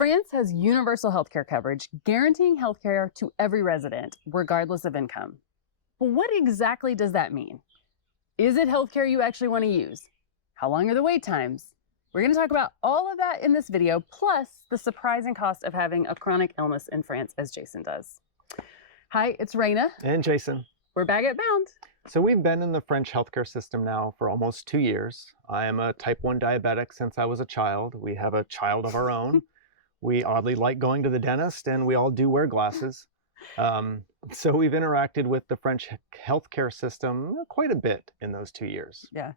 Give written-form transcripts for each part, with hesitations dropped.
France has universal healthcare coverage, guaranteeing healthcare to every resident, regardless of income. But what exactly does that mean? Is it healthcare you actually want to use? How long are the wait times? We're going to talk about all of that in this video, plus the surprising cost of having a chronic illness in France, as Jason does. Hi, it's Raina. And Jason. We're back at Bound. So we've been in the French healthcare system now for almost 2 years. I am a type 1 diabetic since I was a child. We have a child of our own. We oddly like going to the dentist, and we all do wear glasses. So we've interacted with the French healthcare system quite a bit in those 2 years. Yeah.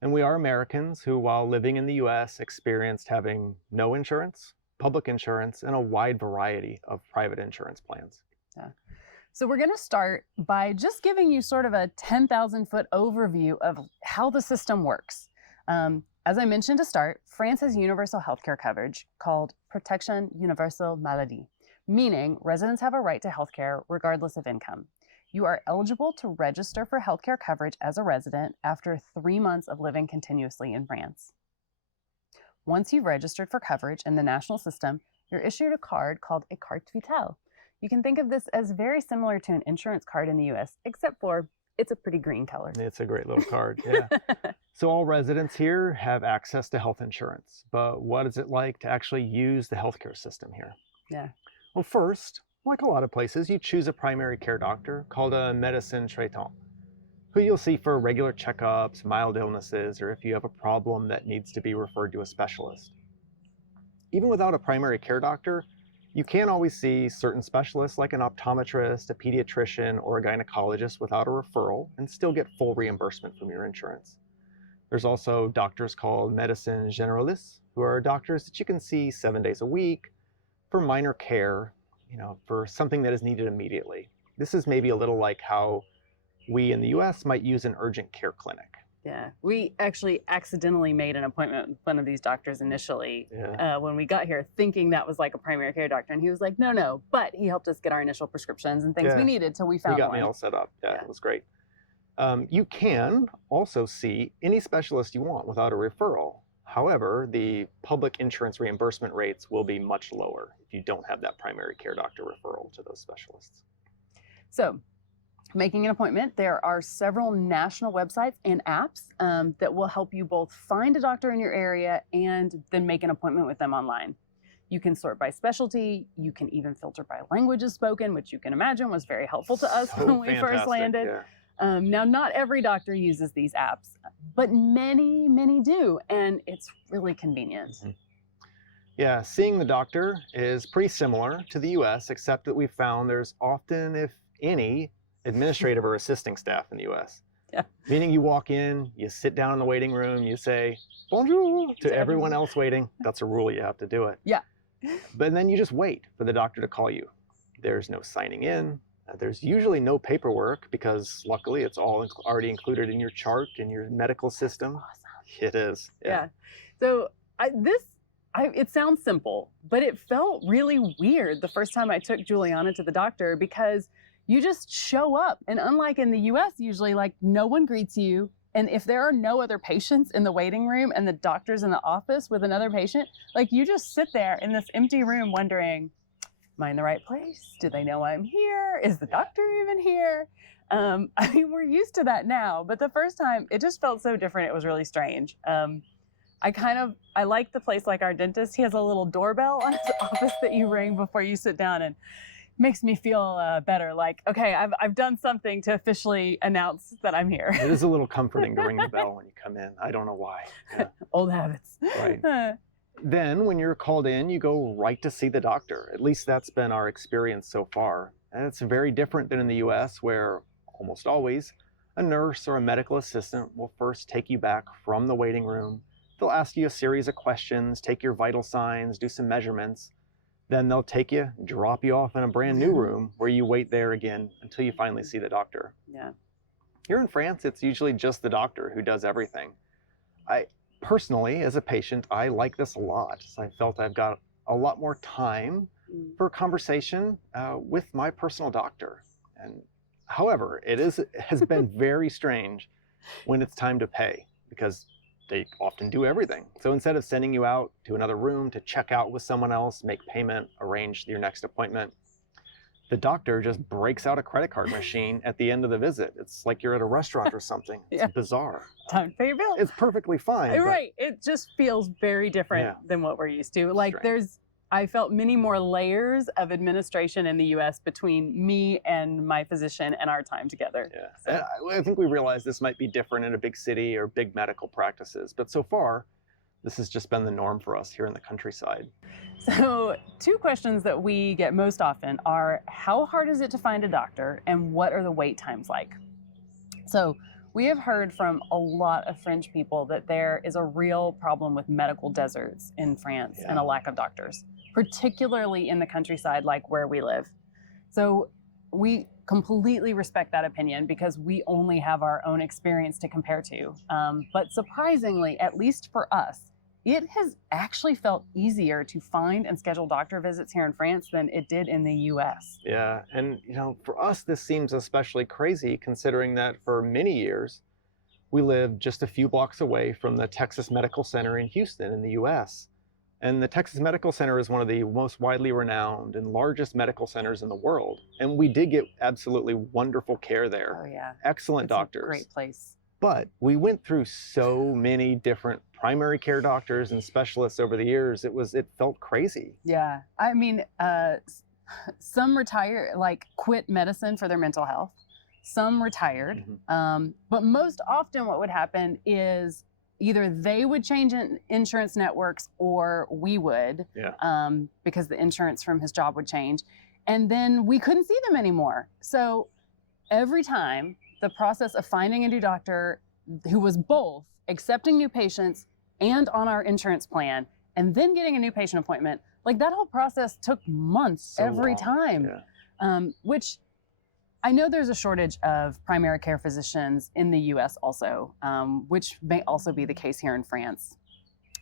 And we are Americans who, while living in the US, experienced having no insurance, public insurance, and a wide variety of private insurance plans. Yeah. So we're going to start by just giving you sort of a 10,000-foot overview of how the system works. As I mentioned to start, France has universal healthcare coverage called Protection Universelle Maladie, meaning residents have a right to healthcare regardless of income. You are eligible to register for healthcare coverage as a resident after 3 months of living continuously in France. Once you've registered for coverage in the national system, you're issued a card called a carte vitale. You can think of this as very similar to an insurance card in the US, except for it's a pretty green color. It's a great little card, yeah. So all residents here have access to health insurance, but what is it like to actually use the healthcare system here? Yeah. Well, first, like a lot of places, you choose a primary care doctor called a médecin traitant, who you'll see for regular checkups, mild illnesses, or if you have a problem that needs to be referred to a specialist. Even without a primary care doctor, you can always see certain specialists like an optometrist, a pediatrician, or a gynecologist without a referral and still get full reimbursement from your insurance. There's also doctors called médecins généralistes, who are doctors that you can see 7 days a week for minor care, for something that is needed immediately. This is maybe a little like how we in the US might use an urgent care clinic. Yeah, we actually accidentally made an appointment with one of these doctors initially when we got here, thinking that was like a primary care doctor. And he was like, no, but he helped us get our initial prescriptions and things we needed till we found one. He got me all set up. Yeah, it was great. You can also see any specialist you want without a referral. However, the public insurance reimbursement rates will be much lower if you don't have that primary care doctor referral to those specialists. So, making an appointment, there are several national websites and apps that will help you both find a doctor in your area and then make an appointment with them online. You can sort by specialty. You can even filter by languages spoken, which you can imagine was very helpful to us when we first landed. Yeah. Now, not every doctor uses these apps, but many, many do, and it's really convenient. Mm-hmm. Yeah, seeing the doctor is pretty similar to the US, except that we found there's often, if any, administrative or assisting staff in the US. Yeah. Meaning you walk in, you sit down in the waiting room, you say, bonjour, to everyone else waiting. That's a rule, you have to do it. Yeah. But then you just wait for the doctor to call you. There's no signing in. There's usually no paperwork because luckily it's all already included in your chart in your medical system. Awesome. It is. Yeah. So it sounds simple, but it felt really weird the first time I took Juliana to the doctor because you just show up. And unlike in the US, usually like no one greets you. And if there are no other patients in the waiting room and the doctor's in the office with another patient, like you just sit there in this empty room wondering, am I in the right place? Do they know I'm here? Is the doctor even here? I mean, we're used to that now, but the first time it just felt so different. It was really strange. I like the place like our dentist. He has a little doorbell on his office that you ring before you sit down and makes me feel better. Like, okay, I've done something to officially announce that I'm here. It is a little comforting to ring the bell when you come in. I don't know why. Yeah. Old habits. Right. Then when you're called in, you go right to see the doctor. At least that's been our experience so far. And it's very different than in the US, where almost always a nurse or a medical assistant will first take you back from the waiting room. They'll ask you a series of questions, take your vital signs, do some measurements. Then they'll take you, drop you off in a brand new room where you wait there again until you finally see the doctor. Yeah. Here in France, it's usually just the doctor who does everything. Personally, as a patient, I like this a lot. I felt I've got a lot more time for a conversation with my personal doctor. And however, has been very strange when it's time to pay, because they often do everything. So instead of sending you out to another room to check out with someone else, make payment, arrange your next appointment, the doctor just breaks out a credit card machine at the end of the visit. It's like you're at a restaurant or something. It's Yeah. bizarre. Time to pay your bill. It's perfectly fine. But Right. It just feels very different Yeah. than what we're used to. Like Strange. I felt many more layers of administration in the US between me and my physician and our time together. Yeah. So- And I think we realize this might be different in a big city or big medical practices, but so far, this has just been the norm for us here in the countryside. So, two questions that we get most often are how hard is it to find a doctor and what are the wait times like? So, we have heard from a lot of French people that there is a real problem with medical deserts in France and a lack of doctors, particularly in the countryside like where we live. So, we completely respect that opinion because we only have our own experience to compare to. But surprisingly, at least for us, it has actually felt easier to find and schedule doctor visits here in France than it did in the US. Yeah, and for us, this seems especially crazy considering that for many years, we lived just a few blocks away from the Texas Medical Center in Houston in the US. And the Texas Medical Center is one of the most widely renowned and largest medical centers in the world. And we did get absolutely wonderful care there. Oh yeah. Excellent It's doctors. a great place. But we went through so many different primary care doctors and specialists over the years. It felt crazy. Yeah. I mean, some retire, like quit medicine for their mental health. Some retired. But most often what would happen is either they would change insurance networks or we would, because the insurance from his job would change. And then we couldn't see them anymore. So every time, the process of finding a new doctor who was both accepting new patients and on our insurance plan, and then getting a new patient appointment, like that whole process took months every time, which I know there's a shortage of primary care physicians in the US also, which may also be the case here in France.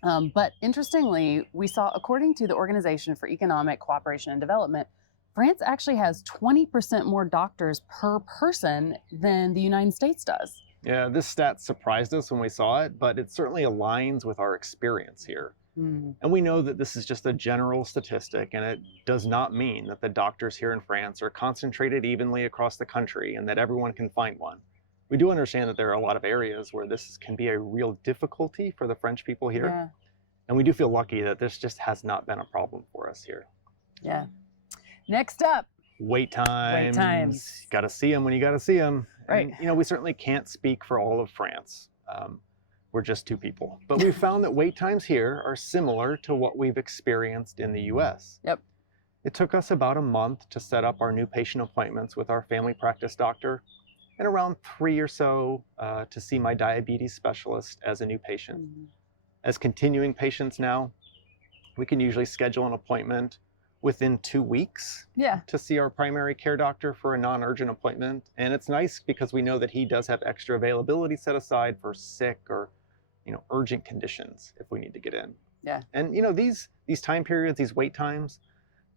But interestingly, we saw, according to the Organization for Economic Cooperation and Development, France actually has 20% more doctors per person than the United States does. Yeah, this stat surprised us when we saw it, but it certainly aligns with our experience here. And we know that this is just a general statistic, and it does not mean that the doctors here in France are concentrated evenly across the country and that everyone can find one. We do understand that there are a lot of areas where this can be a real difficulty for the French people here. Yeah. And we do feel lucky that this just has not been a problem for us here. Yeah. Next up, wait times. Wait times. Got to see them when you got to see them. Right. And, we certainly can't speak for all of France. We're just two people. But we found that wait times here are similar to what we've experienced in the US. Yep. It took us about a month to set up our new patient appointments with our family practice doctor, and around 3 or so to see my diabetes specialist as a new patient. As continuing patients now, we can usually schedule an appointment within 2 weeks to see our primary care doctor for a non-urgent appointment. And it's nice because we know that he does have extra availability set aside for sick or urgent conditions if we need to get in. Yeah. And these time periods, these wait times,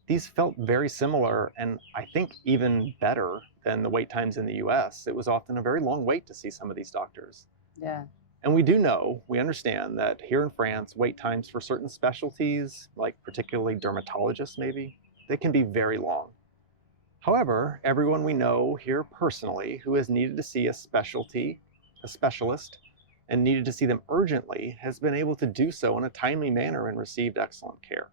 these felt very similar, and I think even better than the wait times in the US. It was often a very long wait to see some of these doctors. Yeah. And we understand that here in France, wait times for certain specialties, like particularly dermatologists maybe, they can be very long. However, everyone we know here personally who has needed to see a specialist, and needed to see them urgently has been able to do so in a timely manner and received excellent care.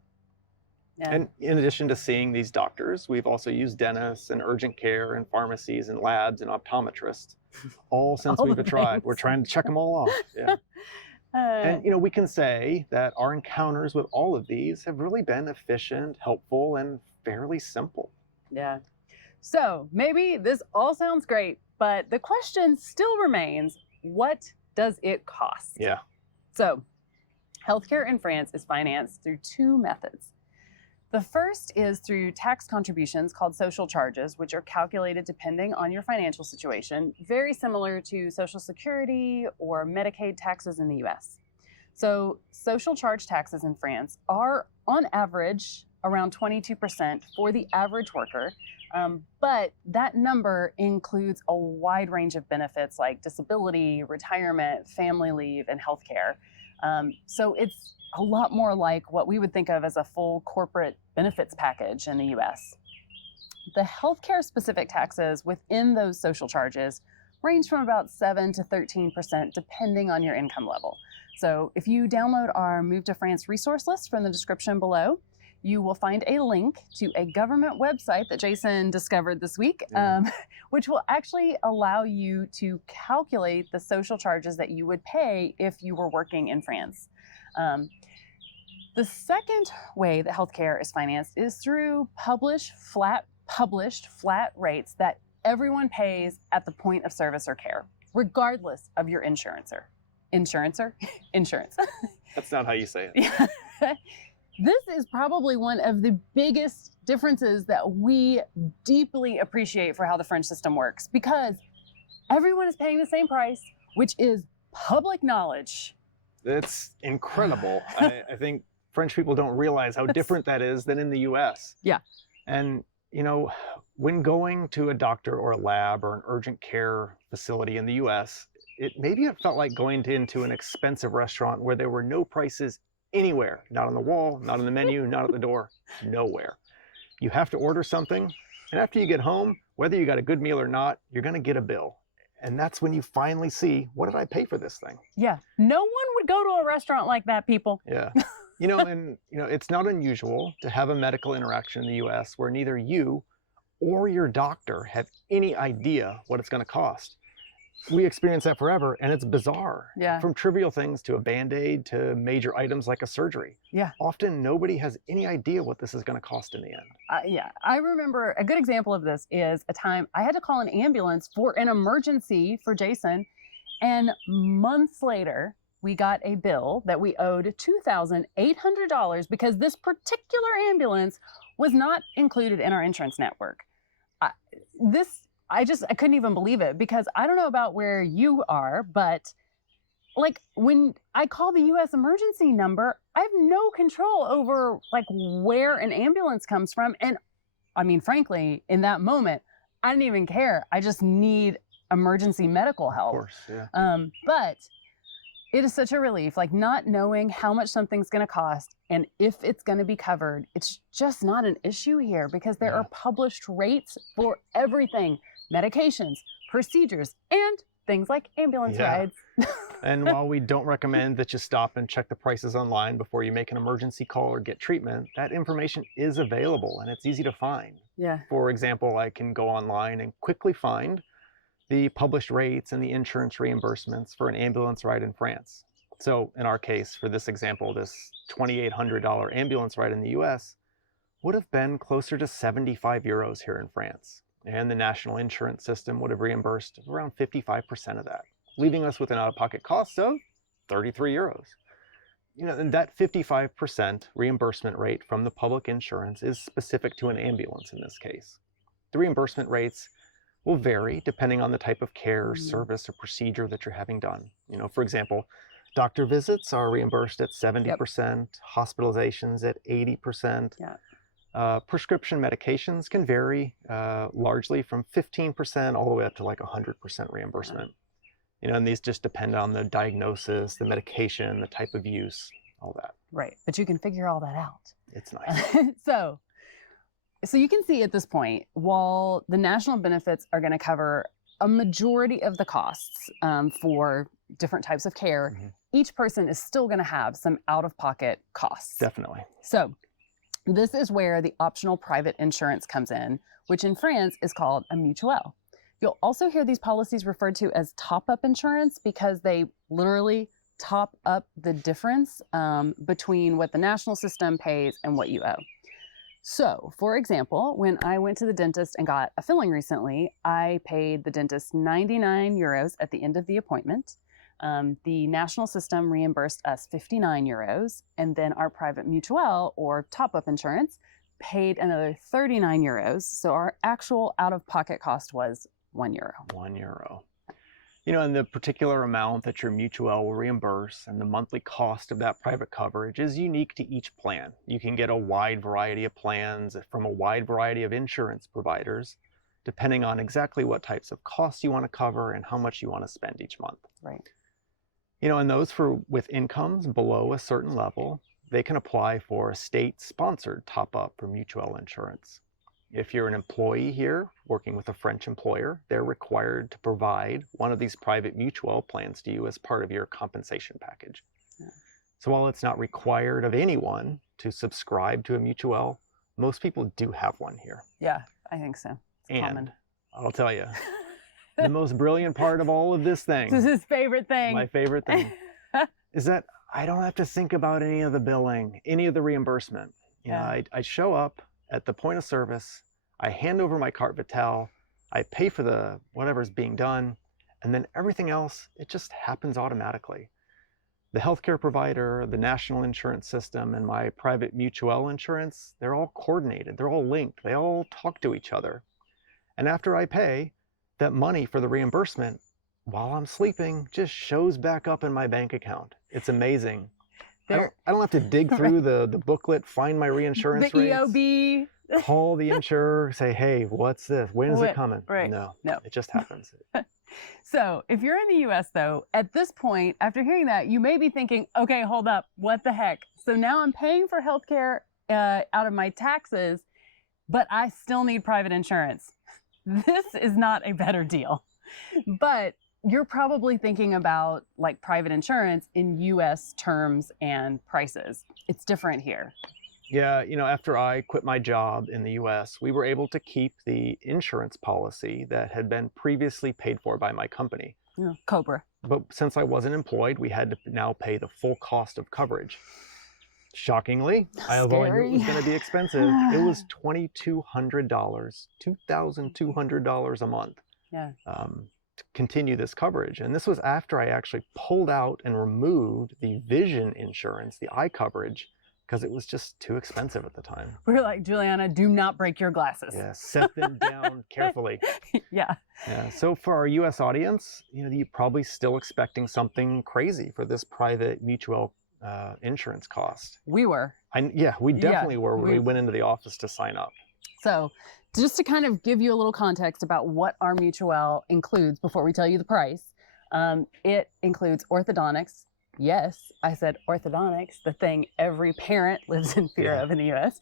Yeah. And in addition to seeing these doctors, we've also used dentists and urgent care and pharmacies and labs and optometrists, all since All we've the tried. things. We're trying to check them all off. Yeah. And we can say that our encounters with all of these have really been efficient, helpful, and fairly simple. Yeah. So maybe this all sounds great, but the question still remains, what does it cost? Yeah. So healthcare in France is financed through two methods. The first is through tax contributions called social charges, which are calculated depending on your financial situation, very similar to Social Security or Medicaid taxes in the US. So social charge taxes in France are, on average, around 22% for the average worker. But that number includes a wide range of benefits like disability, retirement, family leave, and healthcare. So it's a lot more like what we would think of as a full corporate benefits package in the US. The healthcare specific taxes within those social charges range from about 7 to 13% depending on your income level. So if you download our Move to France resource list from the description below, you will find a link to a government website that Jason discovered this week, which will actually allow you to calculate the social charges that you would pay if you were working in France. The second way that healthcare is financed is through published flat rates that everyone pays at the point of service or care, regardless of your insurance. Insurance. That's not how you say it. Yeah. This is probably one of the biggest differences that we deeply appreciate for how the French system works, because everyone is paying the same price, which is public knowledge. It's incredible. I think French people don't realize how different that is than in the US. Yeah. And, you know, when going to a doctor or a lab or an urgent care facility in the US, maybe it felt like going into an expensive restaurant where there were no prices anywhere, not on the wall, not on the menu, not at the door, nowhere. You have to order something, and after you get home, whether you got a good meal or not, you're going to get a bill. And that's when you finally see, what did I pay for this thing? Yeah. No one would go to a restaurant like that, people. Yeah. It's not unusual to have a medical interaction in the US where neither you or your doctor have any idea what it's going to cost. We experience that forever, and it's bizarre. Yeah. From trivial things to a Band-Aid to major items like a surgery. Yeah. Often nobody has any idea what this is going to cost in the end. Yeah. I remember a good example of this is a time I had to call an ambulance for an emergency for Jason, and months later, we got a bill that we owed $2,800 because this particular ambulance was not included in our insurance network. I couldn't even believe it, because I don't know about where you are, but like when I call the US emergency number, I have no control over like where an ambulance comes from. And I mean, frankly, in that moment, I didn't even care. I just need emergency medical help. Of course, yeah. But it is such a relief, like not knowing how much something's going to cost and if it's going to be covered. It's just not an issue here because there are published rates for everything. Medications, procedures, and things like ambulance rides. And while we don't recommend that you stop and check the prices online before you make an emergency call or get treatment, that information is available and it's easy to find. Yeah. For example, I can go online and quickly find the published rates and the insurance reimbursements for an ambulance ride in France. So in our case, for this example, this $2,800 ambulance ride in the US would have been closer to 75 euros here in France. And the national insurance system would have reimbursed around 55% of that, leaving us with an out-of-pocket cost of 33 euros. And that 55% reimbursement rate from the public insurance is specific to an ambulance in this case. The reimbursement rates will vary depending on the type of care, service, or procedure that you're having done. For example, doctor visits are reimbursed at 70%, hospitalizations at 80%. Yeah. Prescription medications can vary largely from 15% all the way up to like 100% reimbursement. And these just depend on the diagnosis, the medication, the type of use, all that. Right. But you can figure all that out. It's nice. So you can see at this point, while the national benefits are going to cover a majority of the costs for different types of care, each person is still going to have some out-of-pocket costs. Definitely. So this is where the optional private insurance comes in, which in France is called a mutuelle. You'll also hear these policies referred to as top-up insurance because they literally top up the difference between what the national system pays and what you owe. So, for example, when I went to the dentist and got a filling recently, I paid the dentist 99 euros at the end of the appointment. The national system reimbursed us 59 euros, and then our private mutuelle, or top-up insurance, paid another 39 euros. So our actual out-of-pocket cost was €1. €1. And the particular amount that your mutual will reimburse and the monthly cost of that private coverage is unique to each plan. You can get a wide variety of plans from a wide variety of insurance providers, depending on exactly what types of costs you want to cover and how much you want to spend each month. Right. And those with incomes below a certain level, they can apply for a state-sponsored top-up for mutual insurance. If you're an employee here working with a French employer, they're required to provide one of these private mutual plans to you as part of your compensation package. Yeah. So while it's not required of anyone to subscribe to a mutual, most people do have one here. Yeah, I think so. It's common. I'll tell you, the most brilliant part of all of this thing, This is his favorite thing. my favorite thing, is that I don't have to think about any of the billing, any of the reimbursement. I show up at the point of service, I hand over my carte vitale, I pay for whatever's being done, and then everything else, it just happens automatically. The healthcare provider, the national insurance system, and my private mutual insurance, they're all coordinated, they're all linked, they all talk to each other. And after I pay, that money for the reimbursement, while I'm sleeping, just shows back up in my bank account. It's amazing. I don't have to dig through the booklet, find my reinsurance the rates. EOB. Call the insurer, say, hey, what's this? When is it coming? Right. No, it just happens. So if you're in the US though, at this point, after hearing that, you may be thinking, okay, hold up, what the heck? So now I'm paying for healthcare out of my taxes, but I still need private insurance. This is not a better deal. But you're probably thinking about like private insurance in US terms and prices. It's different here. Yeah, after I quit my job in the US, we were able to keep the insurance policy that had been previously paid for by my company. Yeah, Cobra. But since I wasn't employed, we had to now pay the full cost of coverage. Shockingly, although I knew it was going to be expensive, it was $2,200, $2,200 a month to continue this coverage. And this was after I actually pulled out and removed the vision insurance, the eye coverage, because it was just too expensive at the time. We were like, Juliana, do not break your glasses. Yeah, set them down carefully. Yeah. So for our US audience, you're probably still expecting something crazy for this private mutual insurance cost. We were. We definitely were when we went into the office to sign up. So just to kind of give you a little context about what our mutual includes before we tell you the price, it includes orthodontics. Yes, I said orthodontics, the thing every parent lives in fear of in the US.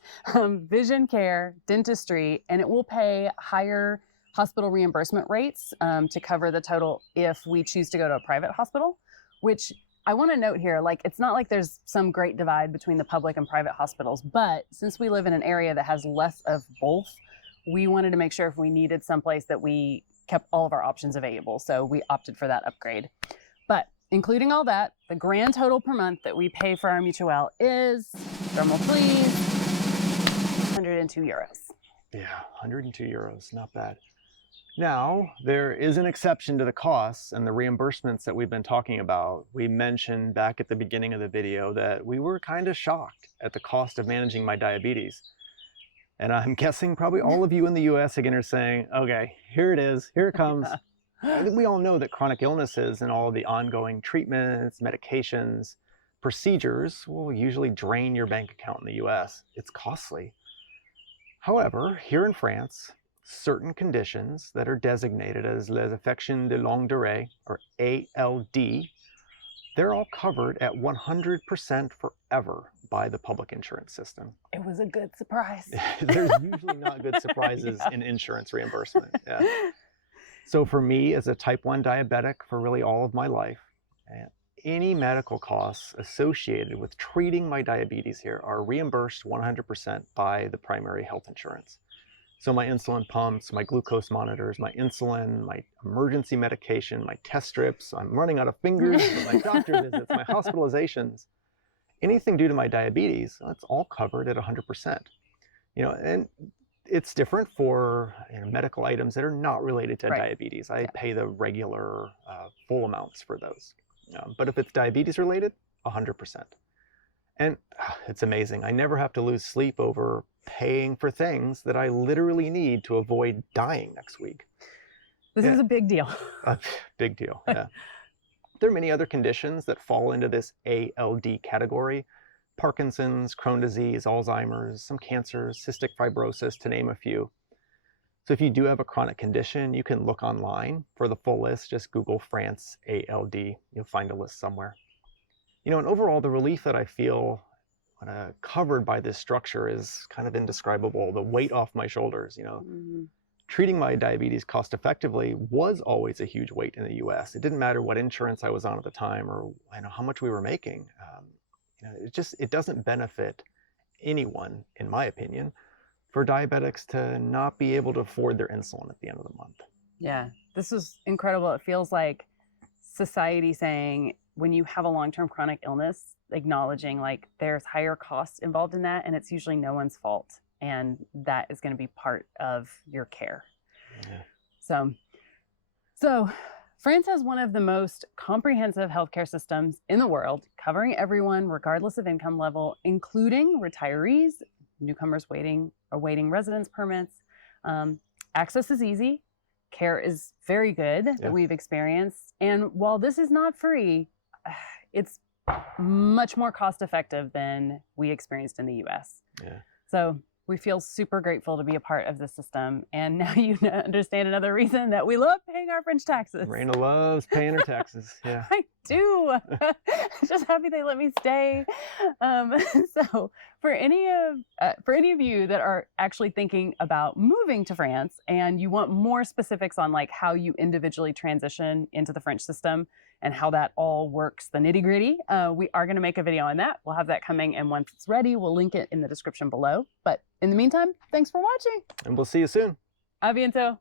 Vision care, dentistry, and it will pay higher hospital reimbursement rates to cover the total if we choose to go to a private hospital, which I want to note here, like, it's not like there's some great divide between the public and private hospitals, but since we live in an area that has less of both, we wanted to make sure if we needed someplace that we kept all of our options available. So we opted for that upgrade. But including all that, the grand total per month that we pay for our mutual is, thermal please, 102 euros. Yeah, 102 euros, not bad. Now, there is an exception to the costs and the reimbursements that we've been talking about. We mentioned back at the beginning of the video that we were kind of shocked at the cost of managing my diabetes. And I'm guessing probably all of you in the US again are saying, okay, here it is, here it comes. I think we all know that chronic illnesses and all of the ongoing treatments, medications, procedures will usually drain your bank account in the US. It's costly. However, here in France, certain conditions that are designated as les affections de longue durée, or ALD, they're all covered at 100% forever by the public insurance system. It was a good surprise. There's usually not good surprises in insurance reimbursement. Yeah. So for me, as a type 1 diabetic for really all of my life, any medical costs associated with treating my diabetes here are reimbursed 100% by the primary health insurance. So my insulin pumps, my glucose monitors, my insulin, my emergency medication, my test strips, I'm running out of fingers, but my doctor visits, my hospitalizations, anything due to my diabetes, that's all covered at 100%. And it's different for medical items that are not related to diabetes. I pay the regular full amounts for those. But if it's diabetes related, 100%. And it's amazing. I never have to lose sleep over paying for things that I literally need to avoid dying next week. This Yeah. is a big deal. A big deal, yeah. There are many other conditions that fall into this ALD category. Parkinson's, Crohn's disease, Alzheimer's, some cancers, cystic fibrosis, to name a few. So if you do have a chronic condition, you can look online for the full list. Just Google France ALD. You'll find a list somewhere. And overall, the relief that I feel covered by this structure is kind of indescribable. The weight off my shoulders, Mhm. treating my diabetes cost effectively was always a huge weight in the US. It didn't matter what insurance I was on at the time or how much we were making. It doesn't benefit anyone, in my opinion, for diabetics to not be able to afford their insulin at the end of the month. Yeah, this is incredible. It feels like society saying when you have a long-term chronic illness, acknowledging like there's higher costs involved in that, and it's usually no one's fault. And that is going to be part of your care. Yeah. So France has one of the most comprehensive healthcare systems in the world, covering everyone regardless of income level, including retirees, newcomers awaiting residence permits. Access is easy. Care is very good that we've experienced. And while this is not free, it's much more cost effective than we experienced in the US. Yeah. So we feel super grateful to be a part of the system. And now you understand another reason that we love paying our French taxes. Raina loves paying her taxes. Yeah. I do. Just happy they let me stay. So for any of you that are actually thinking about moving to France and you want more specifics on like how you individually transition into the French system and how that all works, the nitty gritty, we are going to make a video on that. We'll have that coming, and once it's ready, we'll link it in the description below. But in the meantime, thanks for watching. And we'll see you soon. A bientôt.